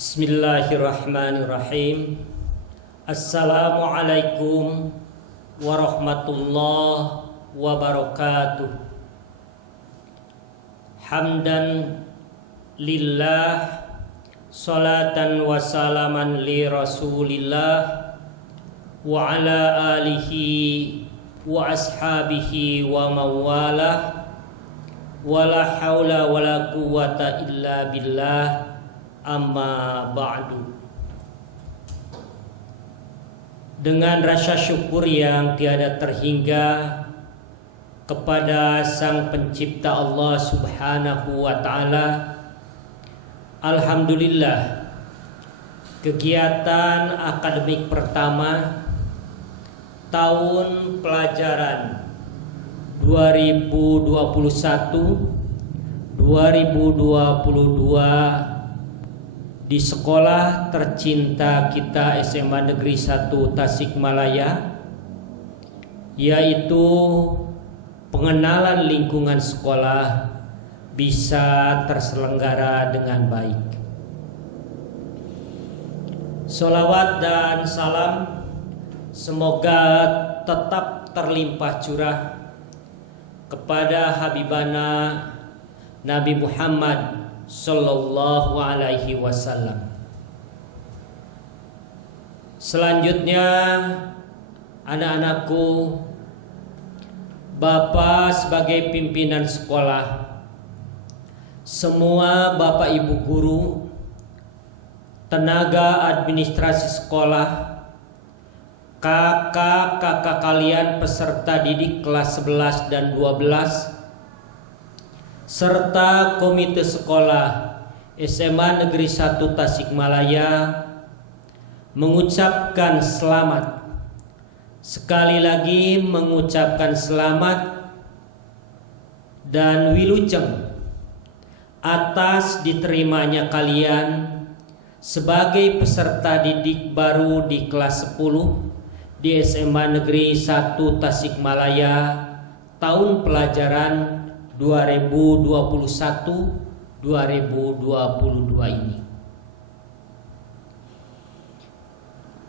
Bismillahirrahmanirrahim. Assalamualaikum warahmatullahi wabarakatuh. Hamdan lillah, salatan wa salaman li rasulillah wa ala alihi wa ashabihi wa mawalah, wa la hawla wa la quwwata illa billah. Amma ba'du. Dengan rasa syukur yang tiada terhingga kepada Sang Pencipta Allah Subhanahu wa Ta'ala, alhamdulillah, kegiatan akademik pertama tahun pelajaran 2021-2022 di sekolah tercinta kita SMA Negeri 1 Tasikmalaya, yaitu pengenalan lingkungan sekolah bisa terselenggara dengan baik. Sholawat dan salam semoga tetap terlimpah curah kepada Habibana Nabi Muhammad Sallallahu alaihi wasallam. Selanjutnya, anak-anakku, Bapak sebagai pimpinan sekolah, semua Bapak Ibu guru, tenaga administrasi sekolah, kakak-kakak kalian peserta didik kelas 11 dan 12, serta komite sekolah SMA Negeri 1 Tasikmalaya mengucapkan selamat. Sekali lagi mengucapkan selamat dan wilujeng atas diterimanya kalian sebagai peserta didik baru di kelas 10 di SMA Negeri 1 Tasikmalaya tahun pelajaran 2021-2022 ini.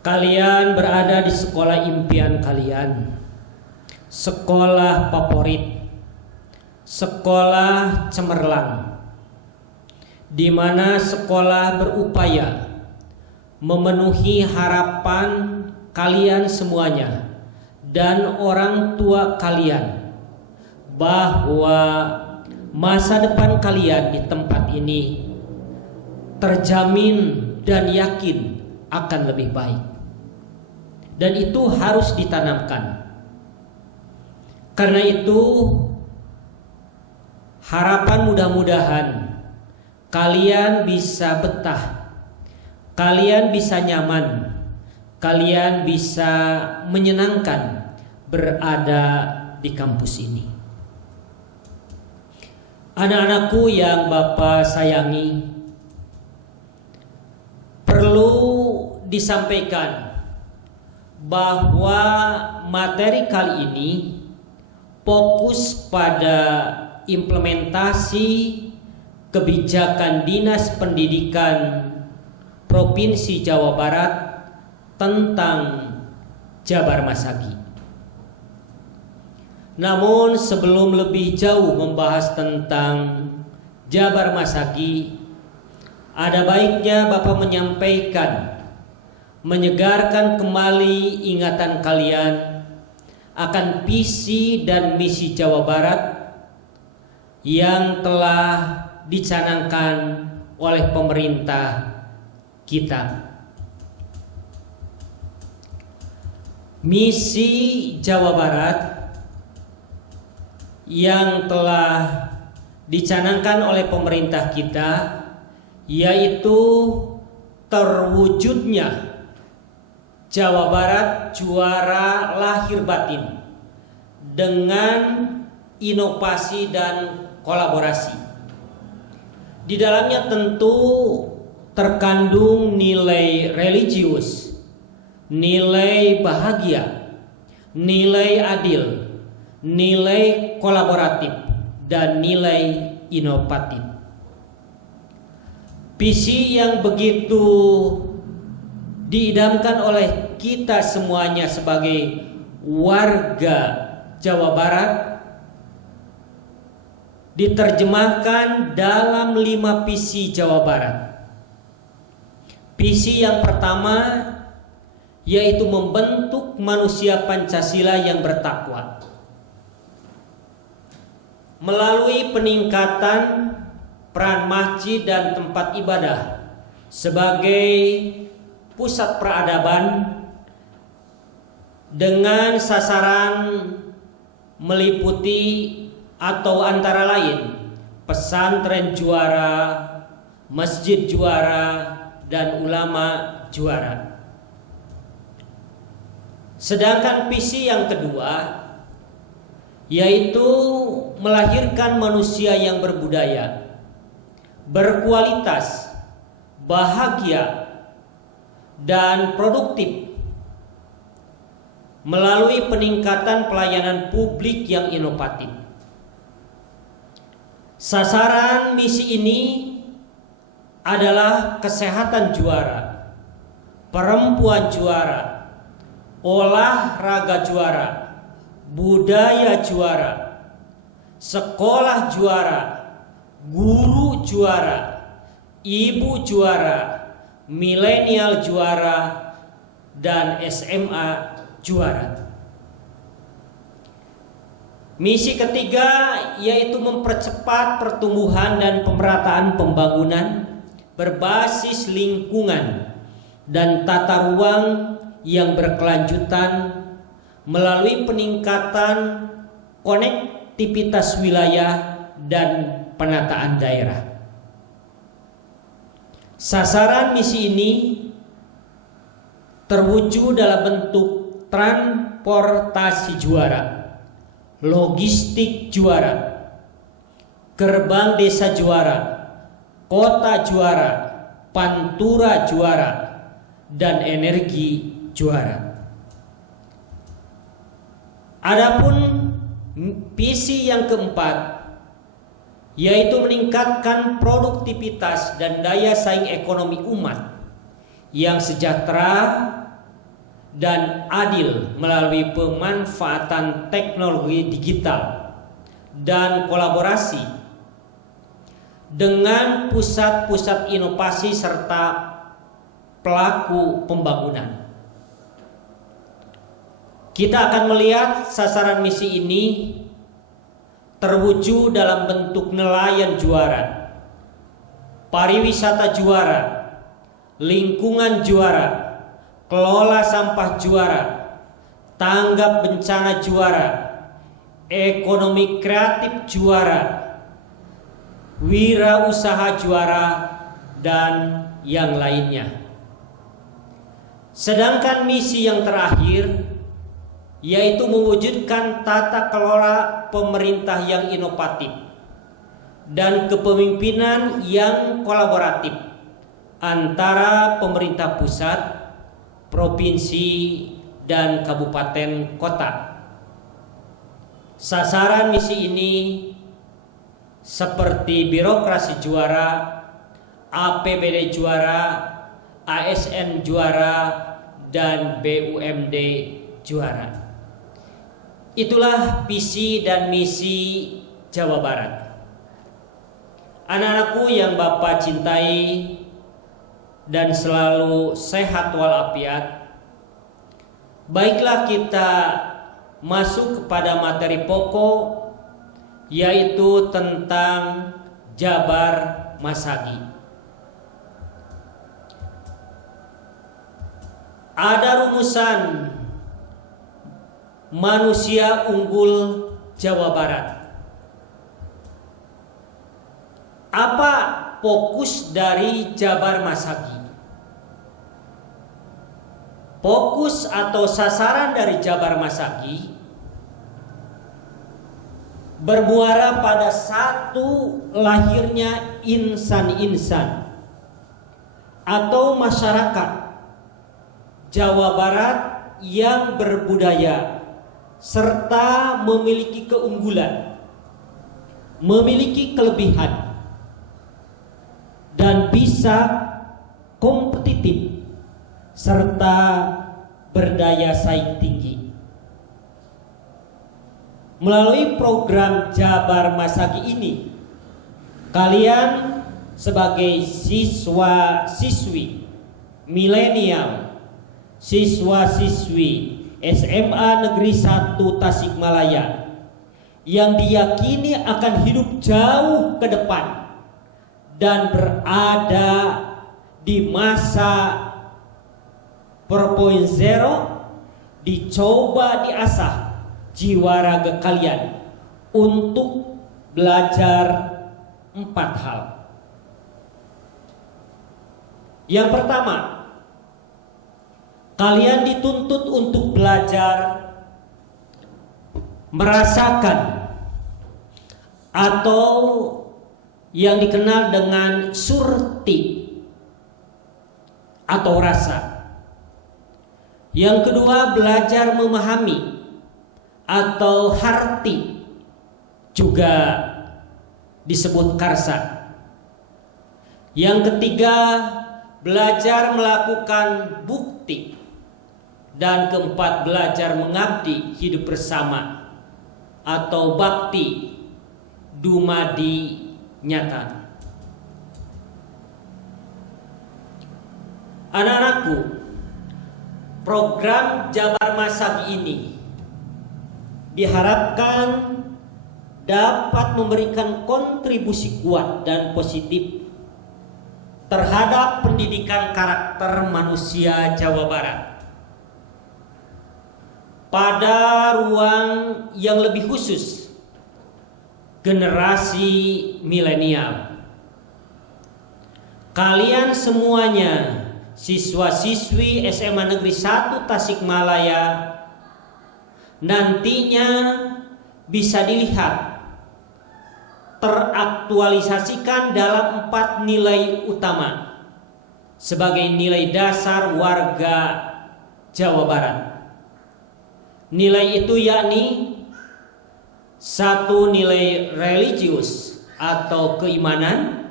Kalian berada di sekolah impian kalian, sekolah favorit, sekolah cemerlang, di mana sekolah berupaya memenuhi harapan kalian semuanya dan orang tua kalian, bahwa masa depan kalian di tempat ini terjamin dan yakin akan lebih baik, dan itu harus ditanamkan. Karena itu, harapan mudah-mudahan kalian bisa betah, kalian bisa nyaman, kalian bisa menyenangkan berada di kampus ini. Anak-anakku yang Bapak sayangi, perlu disampaikan bahwa materi kali ini fokus pada implementasi kebijakan Dinas Pendidikan Provinsi Jawa Barat tentang Jabar Masagi. Namun sebelum lebih jauh membahas tentang Jabar Masagi, ada baiknya Bapak menyampaikan, menyegarkan kembali ingatan kalian akan visi dan misi Jawa Barat yang telah dicanangkan oleh pemerintah kita. Misi Jawa Barat yang telah dicanangkan oleh pemerintah kita yaitu terwujudnya Jawa Barat juara lahir batin dengan inovasi dan kolaborasi. Di dalamnya tentu terkandung nilai religius, nilai bahagia, nilai adil, nilai kolaboratif, dan nilai inovatif. Visi yang begitu diidamkan oleh kita semuanya sebagai warga Jawa Barat diterjemahkan dalam 5 visi Jawa Barat. Visi yang pertama yaitu membentuk manusia Pancasila yang bertakwa melalui peningkatan peran masjid dan tempat ibadah sebagai pusat peradaban dengan sasaran meliputi atau antara lain pesantren juara, masjid juara, dan ulama juara. Sedangkan visi yang kedua yaitu melahirkan manusia yang berbudaya, berkualitas, bahagia, dan produktif melalui peningkatan pelayanan publik yang inovatif. Sasaran misi ini adalah kesehatan juara, perempuan juara, olahraga juara, budaya juara, sekolah juara, guru juara, ibu juara, milenial juara, dan SMA juara. Misi ketiga yaitu mempercepat pertumbuhan dan pemerataan pembangunan berbasis lingkungan dan tata ruang yang berkelanjutan melalui peningkatan konektivitas wilayah dan penataan daerah. Sasaran misi ini terwujud dalam bentuk transportasi juara, logistik juara, gerbang desa juara, kota juara, pantura juara, dan energi juara. Adapun visi yang keempat yaitu meningkatkan produktivitas dan daya saing ekonomi umat yang sejahtera dan adil melalui pemanfaatan teknologi digital dan kolaborasi dengan pusat-pusat inovasi serta pelaku pembangunan. Kita akan melihat sasaran misi ini terwujud dalam bentuk nelayan juara, pariwisata juara, lingkungan juara, kelola sampah juara, tanggap bencana juara, ekonomi kreatif juara, wirausaha juara, dan yang lainnya. Sedangkan misi yang terakhir yaitu mewujudkan tata kelola pemerintah yang inovatif dan kepemimpinan yang kolaboratif antara pemerintah pusat, provinsi, dan kabupaten kota. Sasaran misi ini seperti birokrasi juara, APBD juara, ASN juara, dan BUMD juara. Itulah visi dan misi Jawa Barat. Anak-anakku yang Bapak cintai dan selalu sehat walafiat, baiklah kita masuk kepada materi pokok yaitu tentang Jabar Masagi. Ada rumusan manusia unggul Jawa Barat. Apa fokus dari Jabar Masagi? Fokus atau sasaran dari Jabar Masagi bermuara pada satu lahirnya insan-insan atau masyarakat Jawa Barat yang berbudaya serta memiliki keunggulan, memiliki kelebihan dan bisa kompetitif serta berdaya saing tinggi. Melalui program Jabar Masagi ini, kalian sebagai siswa-siswi milenial, siswa-siswi SMA Negeri 1 Tasikmalaya yang diyakini akan hidup jauh ke depan dan berada di masa 4.0, dicoba diasah jiwa raga kalian untuk belajar 4 hal. Yang pertama, kalian dituntut untuk belajar merasakan atau yang dikenal dengan surti atau rasa. Yang kedua, belajar memahami atau harti, juga disebut karsa. Yang ketiga, belajar melakukan bukti. Dan keempat, belajar mengabdi hidup bersama atau bakti dumadi nyata. Anak-anakku, program Jabar Masagi ini diharapkan dapat memberikan kontribusi kuat dan positif terhadap pendidikan karakter manusia Jawa Barat pada ruang yang lebih khusus generasi milenial. Kalian semuanya siswa-siswi SMA Negeri 1 Tasikmalaya nantinya bisa dilihat teraktualisasikan dalam 4 nilai utama sebagai nilai dasar warga Jawa Barat. Nilai itu yakni 1, nilai religius atau keimanan,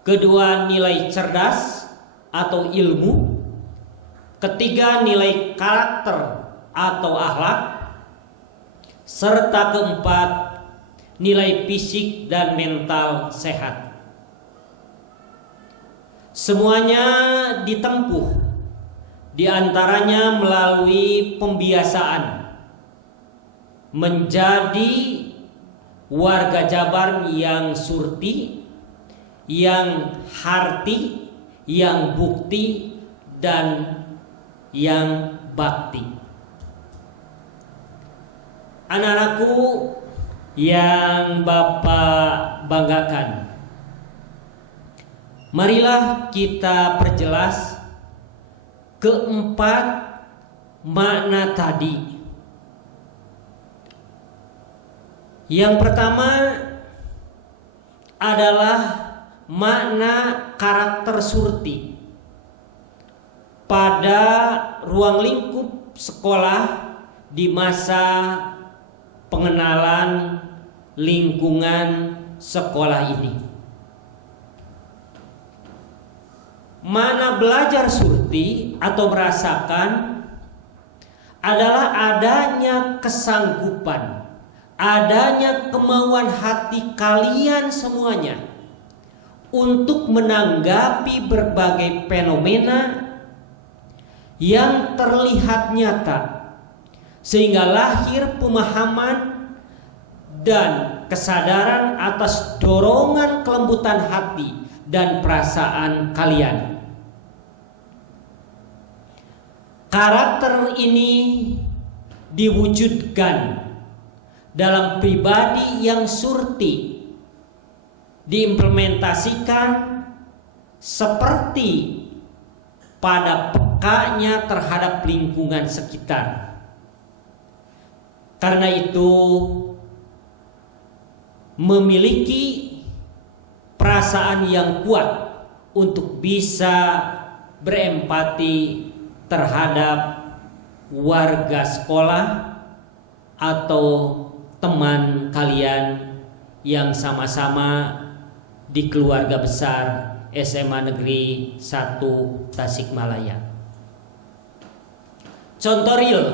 kedua, nilai cerdas atau ilmu, ketiga, nilai karakter atau akhlak, serta keempat, nilai fisik dan mental sehat. Semuanya ditempuh diantaranya melalui pembiasaan menjadi warga Jabar yang surti, yang harti, yang bukti, dan yang bakti. Anak-anakku yang Bapak banggakan, marilah kita perjelas keempat makna tadi. Yang pertama adalah makna karakter surti pada ruang lingkup sekolah di masa pengenalan lingkungan sekolah ini. Mana belajar surti atau merasakan adalah adanya kesanggupan, adanya kemauan hati kalian semuanya untuk menanggapi berbagai fenomena yang terlihat nyata, sehingga lahir pemahaman dan kesadaran atas dorongan kelembutan hati dan perasaan kalian. Karakter ini diwujudkan dalam pribadi yang surti, diimplementasikan seperti pada pekanya terhadap lingkungan sekitar. Karena itu memiliki perasaan yang kuat untuk bisa berempati terhadap warga sekolah atau teman kalian yang sama-sama di keluarga besar SMA Negeri 1 Tasikmalaya. Contoh real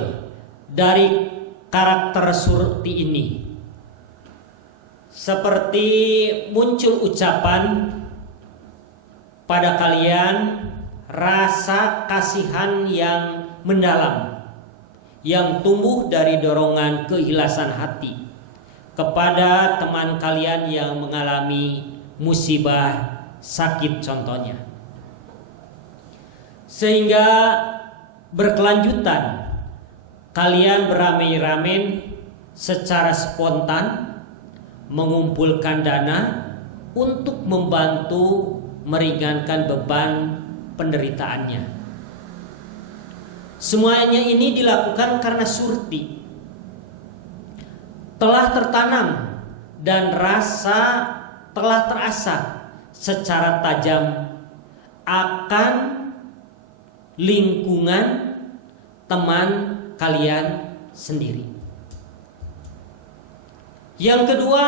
dari karakter Surti ini, seperti muncul ucapan pada kalian, rasa kasihan yang mendalam yang tumbuh dari dorongan keikhlasan hati kepada teman kalian yang mengalami musibah sakit contohnya, sehingga berkelanjutan kalian beramai-ramai secara spontan mengumpulkan dana untuk membantu meringankan beban penderitaannya. Semuanya ini dilakukan karena Surti telah tertanam dan rasa telah terasah secara tajam akan lingkungan teman kalian sendiri. Yang kedua,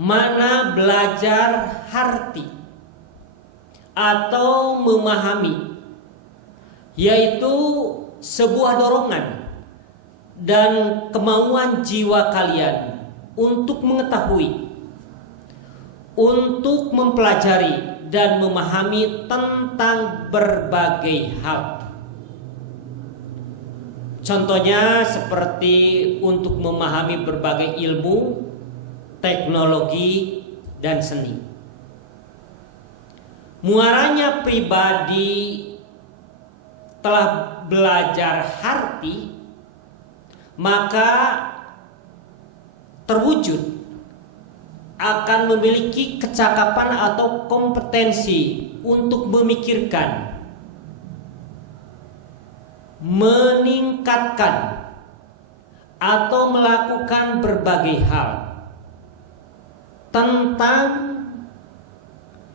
mana belajar harti atau memahami, yaitu sebuah dorongan dan kemauan jiwa kalian untuk mengetahui, untuk mempelajari dan memahami tentang berbagai hal. Contohnya seperti untuk memahami berbagai ilmu, teknologi, dan seni. Muaranya pribadi telah belajar harti, maka terwujud akan memiliki kecakapan atau kompetensi untuk memikirkan, meningkatkan, atau melakukan berbagai hal tentang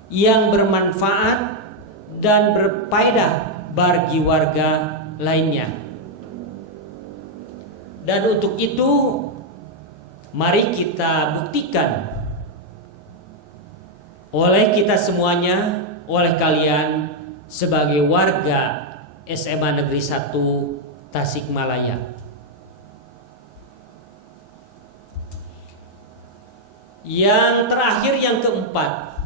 yang bermanfaat dan berfaedah bagi warga lainnya. Dan untuk itu mari kita buktikan oleh kita semuanya, oleh kalian sebagai warga SMA Negeri 1 Tasikmalaya. Yang terakhir, yang keempat,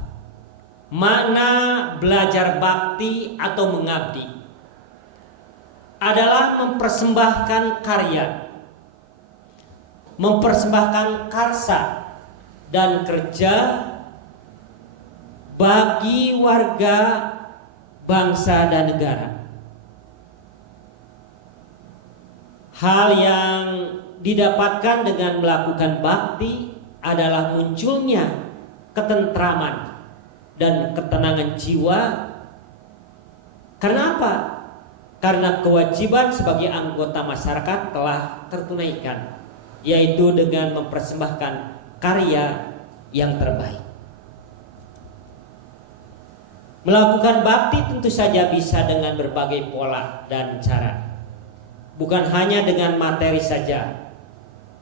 mana belajar bakti atau mengabdi adalah mempersembahkan karya, mempersembahkan karsa dan kerja bagi warga, bangsa, dan negara. Hal yang didapatkan dengan melakukan bakti adalah munculnya ketentraman dan ketenangan jiwa. Karena apa? Karena kewajiban sebagai anggota masyarakat telah tertunaikan, yaitu dengan mempersembahkan karya yang terbaik. Melakukan bakti tentu saja bisa dengan berbagai pola dan cara, bukan hanya dengan materi saja,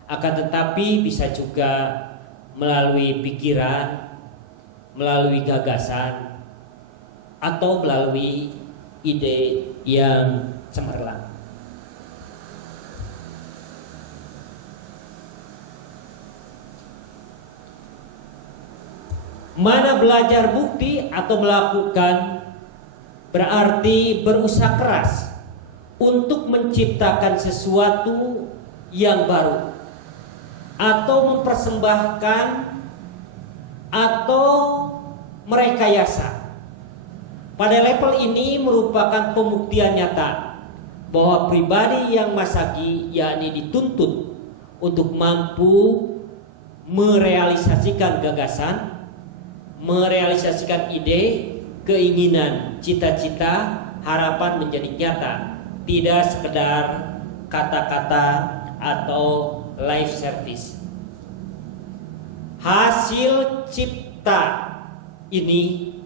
akan tetapi bisa juga melalui pikiran, melalui gagasan, atau melalui ide yang cemerlang. Mana belajar bukti atau melakukan berarti berusaha keras untuk menciptakan sesuatu yang baru, atau mempersembahkan atau merekayasa. Pada level ini merupakan pembuktian nyata bahwa pribadi yang masaki, yakni dituntut untuk mampu merealisasikan gagasan, merealisasikan ide, keinginan, cita-cita, harapan menjadi nyata, tidak sekedar kata-kata atau live service. Hasil cipta ini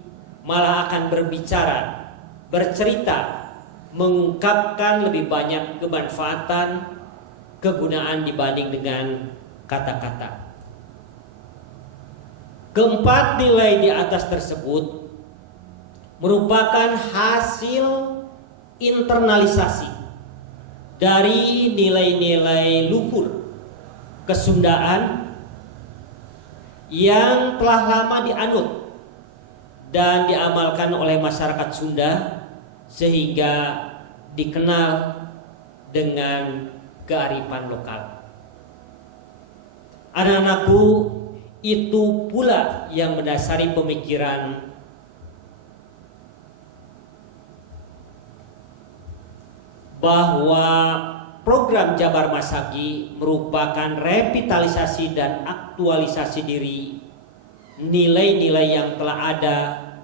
malah akan berbicara, bercerita, mengungkapkan lebih banyak kemanfaatan, kegunaan dibanding dengan kata-kata. Keempat nilai di atas tersebut merupakan hasil internalisasi dari nilai-nilai luhur kesundaan yang telah lama dianut dan diamalkan oleh masyarakat Sunda sehingga dikenal dengan kearifan lokal. Anak-anakku, itu pula yang mendasari pemikiran bahwa program Jabar Masagi merupakan revitalisasi dan aktualisasi diri nilai-nilai yang telah ada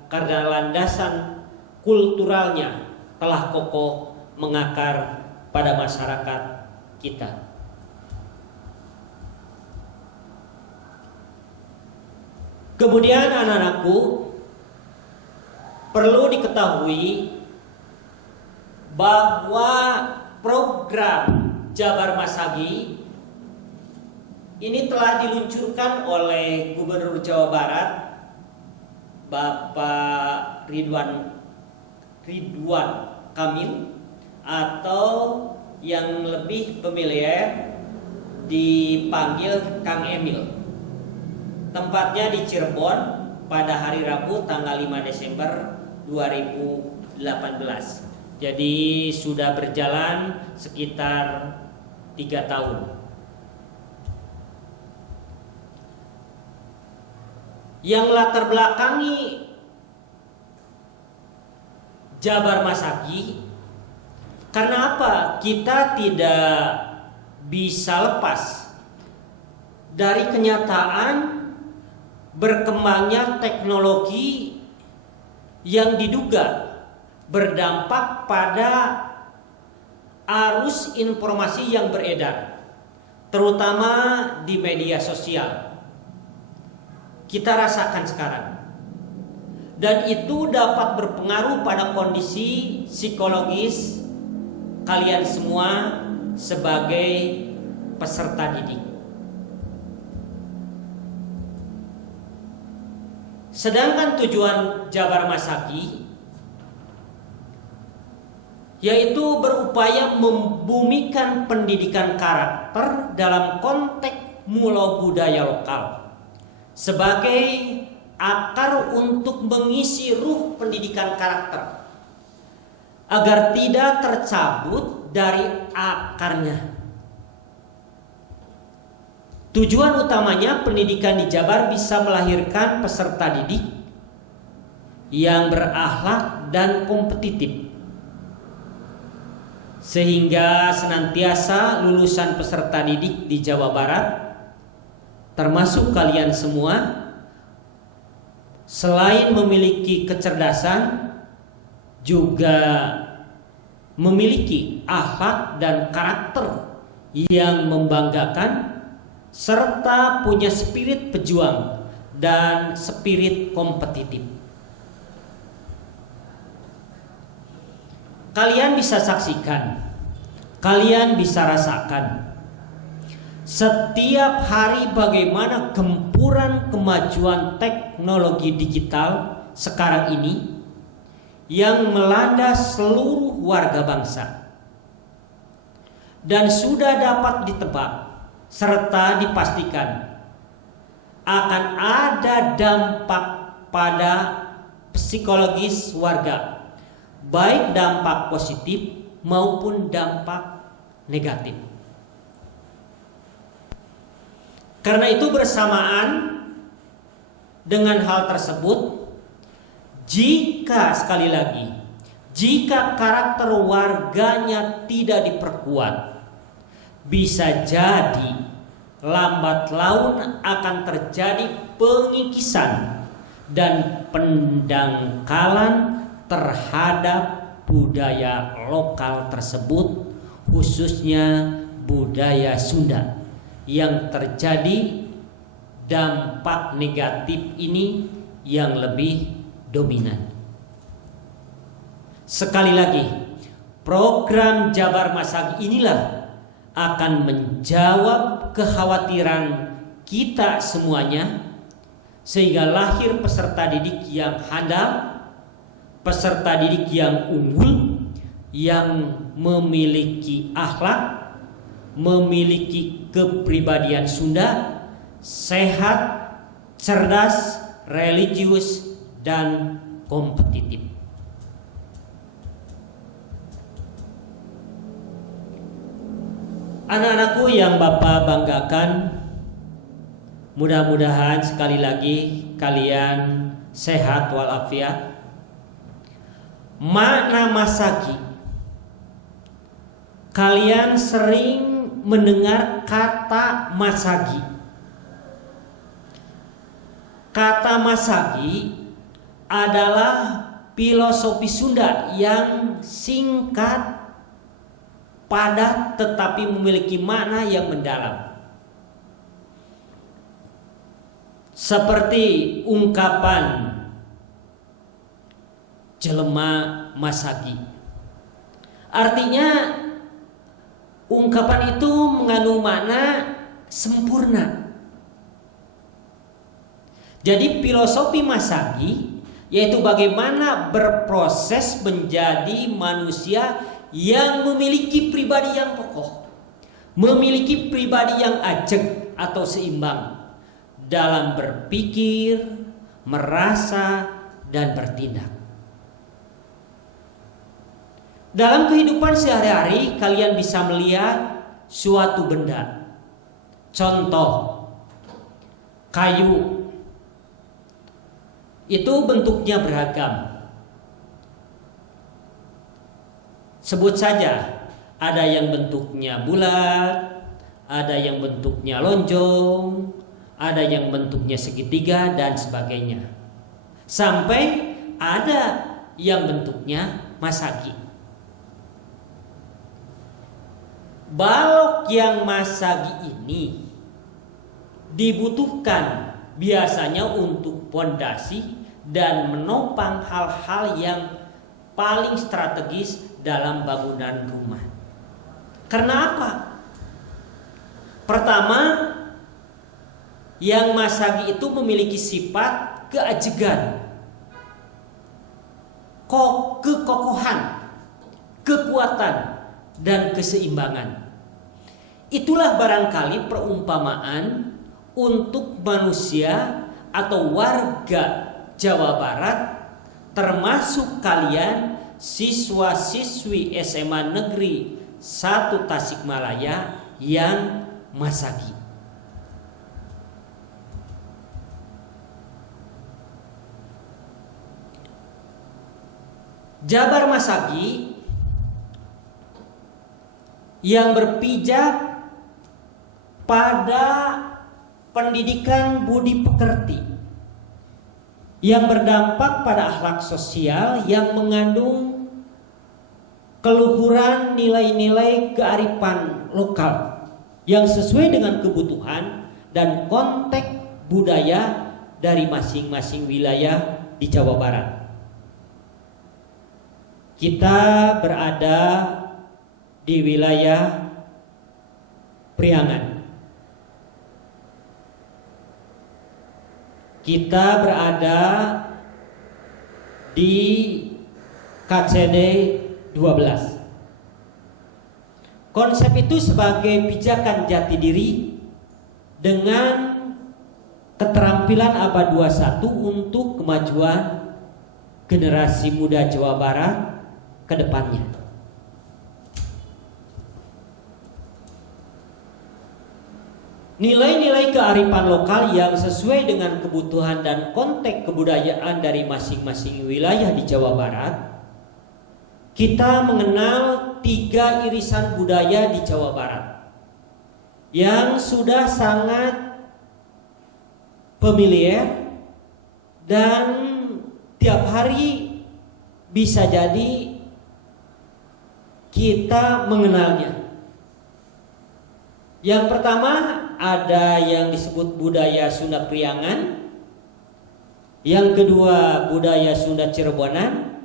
karena landasan kulturalnya telah kokoh mengakar pada masyarakat kita. Kemudian anak-anakku, perlu diketahui bahwa program Jabar Masagi ini telah diluncurkan oleh Gubernur Jawa Barat Bapak Ridwan Kamil, atau yang lebih familiar dipanggil Kang Emil. Tempatnya di Cirebon pada hari Rabu tanggal 5 Desember 2018. Jadi sudah berjalan sekitar 3 tahun. Yang latar belakangi Jabar Masagi, karena apa? Kita tidak bisa lepas dari kenyataan berkembangnya teknologi yang diduga berdampak pada arus informasi yang beredar, terutama di media sosial. Kita rasakan sekarang, dan itu dapat berpengaruh pada kondisi psikologis kalian semua sebagai peserta didik. Sedangkan tujuan Jabar Masagi yaitu berupaya membumikan pendidikan karakter dalam konteks mulau budaya lokal sebagai akar untuk mengisi ruh pendidikan karakter agar tidak tercabut dari akarnya. Tujuan utamanya pendidikan di Jabar bisa melahirkan peserta didik yang berakhlak dan kompetitif, sehingga senantiasa lulusan peserta didik di Jawa Barat, termasuk kalian semua, selain memiliki kecerdasan, juga memiliki akhlak dan karakter yang membanggakan, serta punya spirit pejuang dan spirit kompetitif. Kalian bisa saksikan, kalian bisa rasakan setiap hari bagaimana gempuran kemajuan teknologi digital sekarang ini yang melanda seluruh warga bangsa, dan sudah dapat ditebak serta dipastikan akan ada dampak pada psikologis warga, baik dampak positif maupun dampak negatif. Karena itu bersamaan dengan hal tersebut, jika sekali lagi, jika karakter warganya tidak diperkuat, bisa jadi lambat laun akan terjadi pengikisan dan pendangkalan terhadap budaya lokal tersebut, khususnya budaya Sunda, yang terjadi dampak negatif ini yang lebih dominan. Sekali lagi, program Jabar Masagi inilah akan menjawab kekhawatiran kita semuanya sehingga lahir peserta didik yang handal, peserta didik yang unggul, yang memiliki akhlak, memiliki kepribadian Sunda, sehat, cerdas, religius, dan kompetitif. Anak-anakku yang Bapak banggakan, mudah-mudahan sekali lagi kalian sehat walafiat. Makna Masagi, kalian sering mendengar kata Masagi. Kata Masagi adalah filosofi Sunda yang singkat, padat, tetapi memiliki makna yang mendalam. Seperti ungkapan jelema Masagi. Artinya ungkapan itu mengandung makna sempurna. Jadi filosofi Masagi yaitu bagaimana berproses menjadi manusia yang memiliki pribadi yang kokoh, memiliki pribadi yang ajeg atau seimbang dalam berpikir, merasa, dan bertindak. Dalam kehidupan sehari-hari kalian bisa melihat suatu benda. Contoh, kayu. Itu bentuknya beragam. Sebut saja, ada yang bentuknya bulat, ada yang bentuknya lonjong, ada yang bentuknya segitiga, dan sebagainya. Sampai ada yang bentuknya Masagi. Balok yang Masagi ini dibutuhkan biasanya untuk pondasi dan menopang hal-hal yang paling strategis dalam bangunan rumah. Karena apa? Pertama, yang Masagi itu memiliki sifat keajegan, kekokohan, kekuatan, dan keseimbangan. Itulah barangkali perumpamaan untuk manusia atau warga Jawa Barat, termasuk kalian siswa-siswi SMA Negeri 1 Tasikmalaya yang Masagi. Jabar Masagi yang berpijak pada pendidikan budi pekerti yang berdampak pada akhlak sosial yang mengandung keluhuran nilai-nilai kearifan lokal yang sesuai dengan kebutuhan dan konteks budaya dari masing-masing wilayah di Jawa Barat. Kita berada di wilayah Priangan. Kita berada di KCD 12. Konsep itu sebagai pijakan jati diri dengan keterampilan abad 21 untuk kemajuan generasi muda Jawa Barat ke depannya. Nilai-nilai kearifan lokal yang sesuai dengan kebutuhan dan konteks kebudayaan dari masing-masing wilayah di Jawa Barat. Kita mengenal 3 irisan budaya di Jawa Barat yang sudah sangat familiar dan tiap hari bisa jadi kita mengenalnya. Yang pertama ada yang disebut budaya Sunda Priangan, yang kedua budaya Sunda Cirebonan,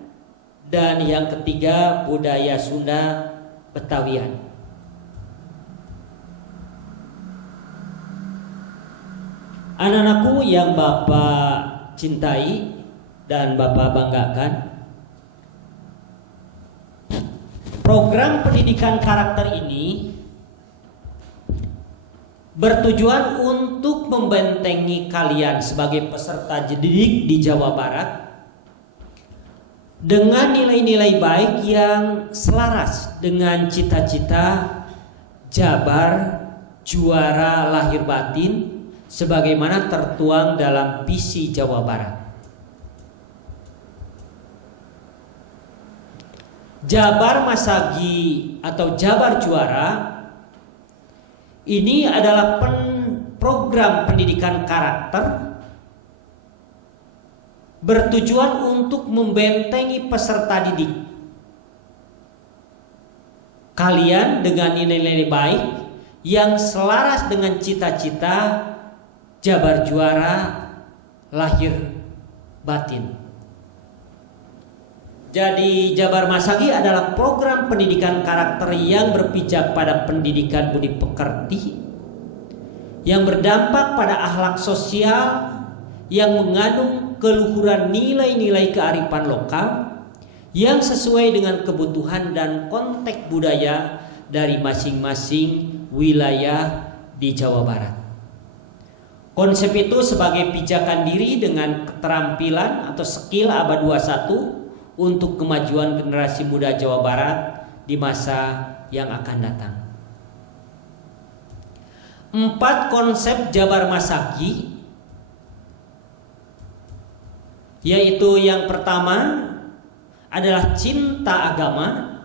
dan yang ketiga budaya Sunda Betawian. Anak-anakku yang Bapak cintai dan Bapak banggakan, program pendidikan karakter ini bertujuan untuk membentengi kalian sebagai peserta didik di Jawa Barat dengan nilai-nilai baik yang selaras dengan cita-cita Jabar juara lahir batin sebagaimana tertuang dalam visi Jawa Barat. Jabar Masagi atau Jabar Juara ini adalah program pendidikan karakter bertujuan untuk membentengi peserta didik kalian dengan nilai-nilai baik yang selaras dengan cita-cita Jabar Juara lahir batin. Jadi Jabar Masagi adalah program pendidikan karakter yang berpijak pada pendidikan budi pekerti, yang berdampak pada akhlak sosial, yang mengandung keluhuran nilai-nilai kearifan lokal, yang sesuai dengan kebutuhan dan konteks budaya dari masing-masing wilayah di Jawa Barat. Konsep itu sebagai pijakan diri dengan keterampilan atau skill abad 21 untuk kemajuan generasi muda Jawa Barat di masa yang akan datang. 4 konsep Jabar Masagi, yaitu yang pertama adalah cinta agama,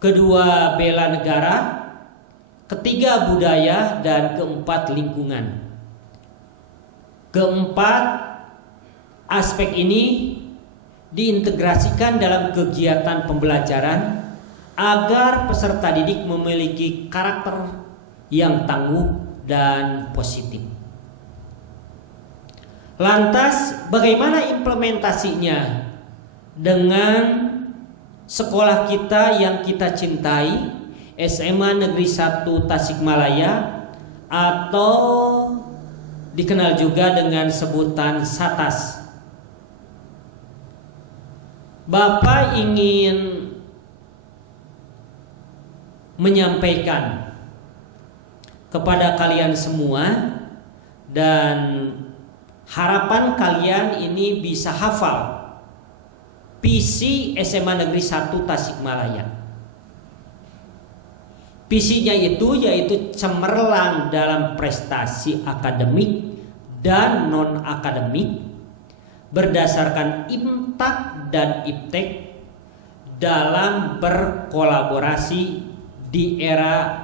kedua bela negara, ketiga budaya, dan keempat lingkungan. Keempat aspek ini diintegrasikan dalam kegiatan pembelajaran agar peserta didik memiliki karakter yang tangguh dan positif. Lantas bagaimana implementasinya dengan sekolah kita yang kita cintai, SMA Negeri 1 Tasikmalaya, atau dikenal juga dengan sebutan SATAS. Bapak ingin menyampaikan kepada kalian semua dan harapan kalian ini bisa hafal visi SMA Negeri 1 Tasikmalaya. Visinya itu yaitu cemerlang dalam prestasi akademik dan non-akademik berdasarkan imtak dan iptek dalam berkolaborasi di era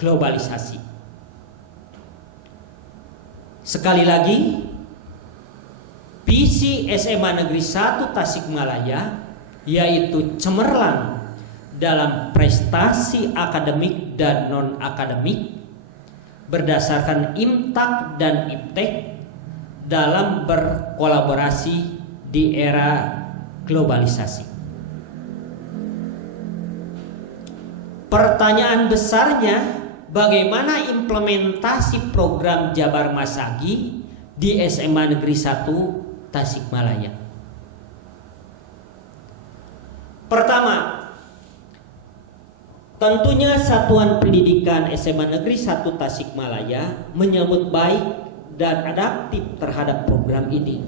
globalisasi. Sekali lagi, visi SMA Negeri 1 Tasikmalaya yaitu cemerlang dalam prestasi akademik dan non-akademik berdasarkan imtak dan iptek dalam berkolaborasi di era globalisasi. Pertanyaan besarnya, bagaimana implementasi program Jabar Masagi di SMA Negeri 1 Tasikmalaya? Pertama, tentunya Satuan Pendidikan SMA Negeri 1 Tasikmalaya menyambut baik dan adaptif terhadap program ini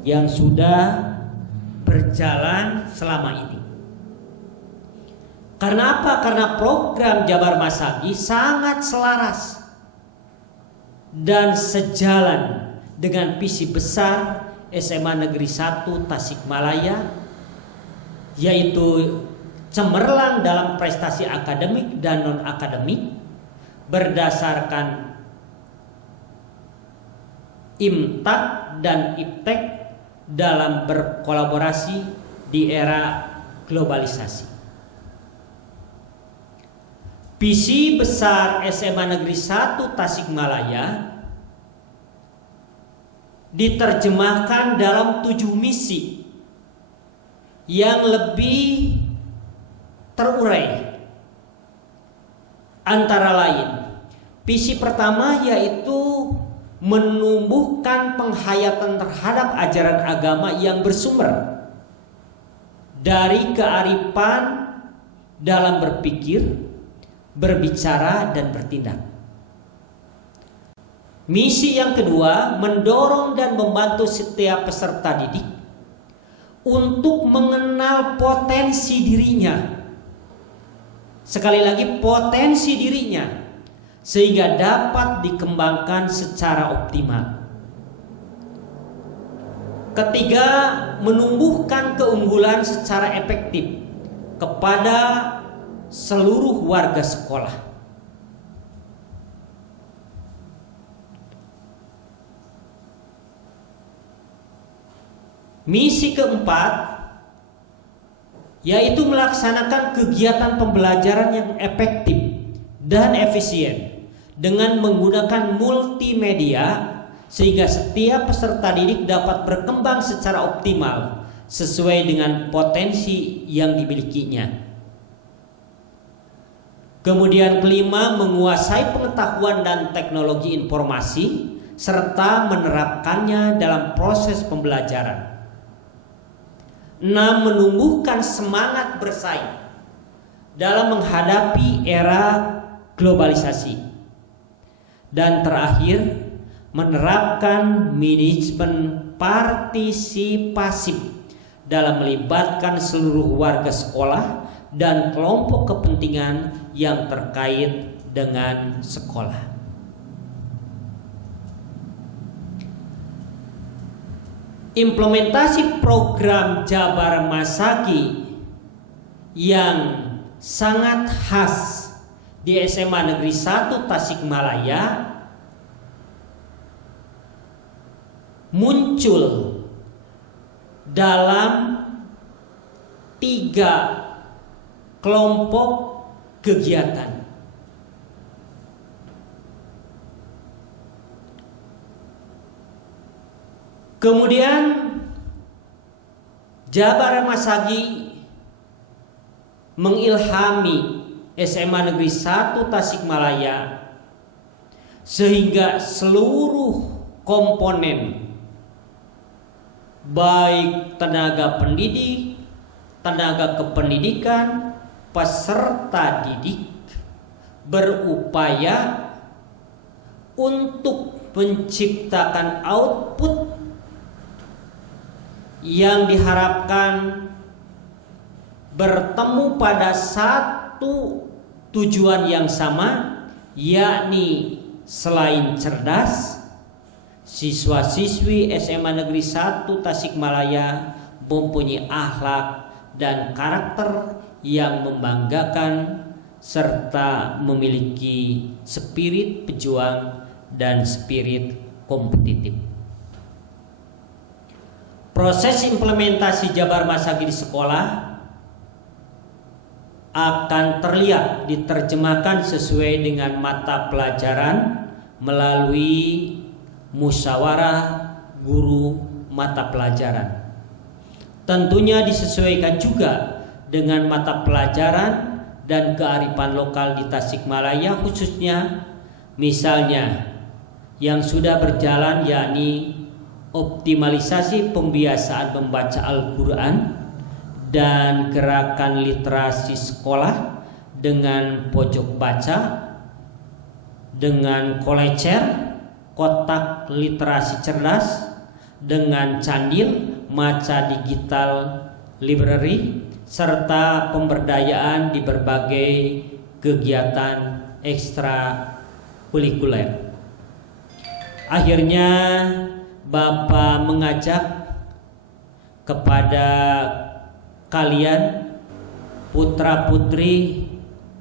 yang sudah berjalan selama ini. Karena apa? Karena program Jabar Masagi sangat selaras dan sejalan dengan visi besar SMA Negeri 1 Tasikmalaya, yaitu cemerlang dalam prestasi akademik dan non-akademik berdasarkan imtak dan iptek dalam berkolaborasi di era globalisasi. Visi besar SMA Negeri 1 Tasikmalaya diterjemahkan dalam 7 misi yang lebih terurai. Antara lain, visi pertama yaitu menumbuhkan penghayatan terhadap ajaran agama yang bersumber dari kearifan dalam berpikir, berbicara, dan bertindak. Misi yang kedua, mendorong dan membantu setiap peserta didik untuk mengenal potensi dirinya. Sekali lagi, potensi dirinya, sehingga dapat dikembangkan secara optimal. Ketiga, menumbuhkan keunggulan secara efektif kepada seluruh warga sekolah. Misi keempat, yaitu melaksanakan kegiatan pembelajaran yang efektif dan efisien dengan menggunakan multimedia, sehingga setiap peserta didik dapat berkembang secara optimal sesuai dengan potensi yang dimilikinya. Kemudian kelima, menguasai pengetahuan dan teknologi informasi serta menerapkannya dalam proses pembelajaran. 6. Menumbuhkan semangat bersaing dalam menghadapi era globalisasi. Dan terakhir, menerapkan manajemen partisipasif dalam melibatkan seluruh warga sekolah dan kelompok kepentingan yang terkait dengan sekolah. Implementasi program Jabar Masagi yang sangat khas di SMA Negeri 1 Tasikmalaya muncul dalam 3 kelompok kegiatan. Kemudian Jabar Masagi mengilhami SMA Negeri 1 Tasikmalaya sehingga seluruh komponen, baik tenaga pendidik, tenaga kependidikan, peserta didik, berupaya untuk menciptakan output yang diharapkan bertemu pada satu tujuan yang sama, yakni selain cerdas, siswa-siswi SMA Negeri 1 Tasikmalaya mempunyai akhlak dan karakter yang membanggakan serta memiliki spirit pejuang dan spirit kompetitif. Proses implementasi Jabar Masagi di sekolah akan terlihat diterjemahkan sesuai dengan mata pelajaran melalui musyawarah guru mata pelajaran. Tentunya disesuaikan juga dengan mata pelajaran dan kearifan lokal di Tasikmalaya, khususnya misalnya yang sudah berjalan, yakni optimalisasi pembiasaan membaca Al-Quran dan gerakan literasi sekolah dengan pojok baca, dengan kolecer, kotak literasi cerdas, dengan candil, maca digital library, serta pemberdayaan di berbagai kegiatan ekstrakurikuler. Akhirnya Bapak mengajak kepada kalian putra-putri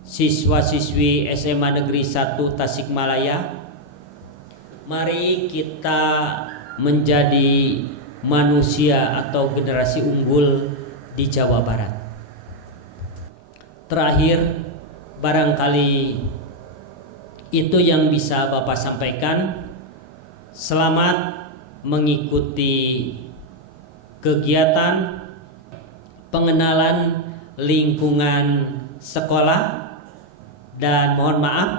siswa-siswi SMA Negeri 1 Tasikmalaya, mari kita menjadi manusia atau generasi unggul di Jawa Barat. Terakhir, barangkali itu yang bisa Bapak sampaikan. Selamat mengikuti kegiatan pengenalan lingkungan sekolah, dan mohon maaf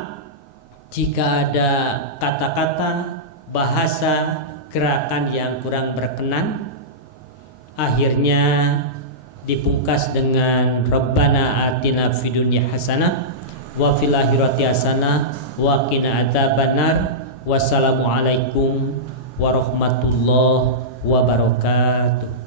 jika ada kata-kata, bahasa gerakan yang kurang berkenan, akhirnya dipungkas dengan Rabbana atina fid dunya hasanah wa fil akhirati hasanah wa qina adzabannar. Wassalamualaikum warahmatullahi wabarakatuh.